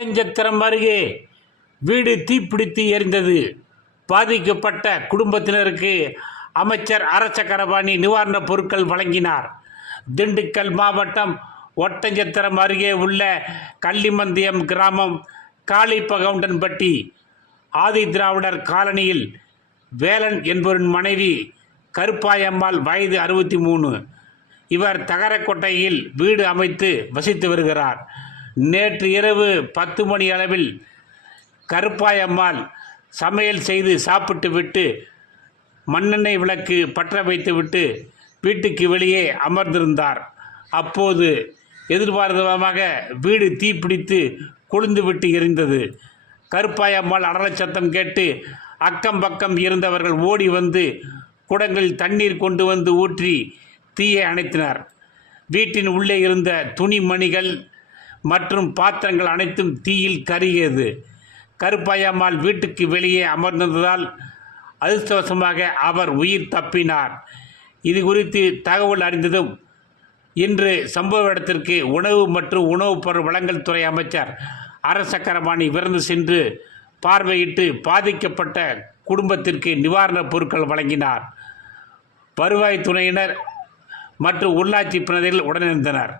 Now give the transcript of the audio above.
சத்திரம் அருகே வீடு தீப்பிடித்து எரிந்தது. பாதிக்கப்பட்ட குடும்பத்தினருக்கு அமைச்சர் அரச கரபாணி நிவாரணப் பொருட்கள் வழங்கினார். திண்டுக்கல் மாவட்டம் ஒட்டஞ்சத்திரம் அருகே உள்ள கள்ளிமந்தியம் கிராமம் காளிப்பகவுண்டன்பட்டி ஆதி திராவிடர் காலனியில் வேலன் என்பவரின் மனைவி கருப்பாயம்மாள் வயது அறுபத்தி மூணு. இவர் தகரக்கோட்டையில் வீடு அமைத்து வசித்து வருகிறார். நேற்று இரவு பத்து மணி அளவில் கருப்பாயம்மாள் சமையல் செய்து சாப்பிட்டு விட்டு மண்ணெண்ணெய் விளக்கு பற்ற வைத்துவிட்டு வீட்டுக்கு வெளியே அமர்ந்திருந்தார். அப்போது எதிர்பார்த்தமாக வீடு தீப்பிடித்து கொழுந்து விட்டு எரிந்தது. கருப்பாயம்மாள் அடலச்சத்தம் கேட்டு அக்கம் பக்கம் இருந்தவர்கள் ஓடி வந்து குடங்களில் தண்ணீர் கொண்டு வந்து ஊற்றி தீயை அணைத்தினார். வீட்டின் உள்ளே இருந்த துணிமணிகள் மற்றும் பாத்திரங்கள் அனைத்தும் தீயில் கருகியது. கருப்பாயம்மாள் வீட்டுக்கு வெளியே அமர்ந்திருந்ததால் அதிர்ஷ்டவசமாக அவர் உயிர் தப்பினார். இது குறித்து தகவல் அறிந்ததும் இன்று சம்பவ இடத்திற்கு உணவு மற்றும் உணவுப் பொருள் வழங்கல் துறை அமைச்சர் அரசக்கரபாணி விரைந்து சென்று பார்வையிட்டு பாதிக்கப்பட்ட குடும்பத்திற்கு நிவாரணப் பொருட்கள் வழங்கினார். வருவாய் துறையினர் மற்றும் உள்ளாட்சி பிரதிகள் உடனிருந்தனர்.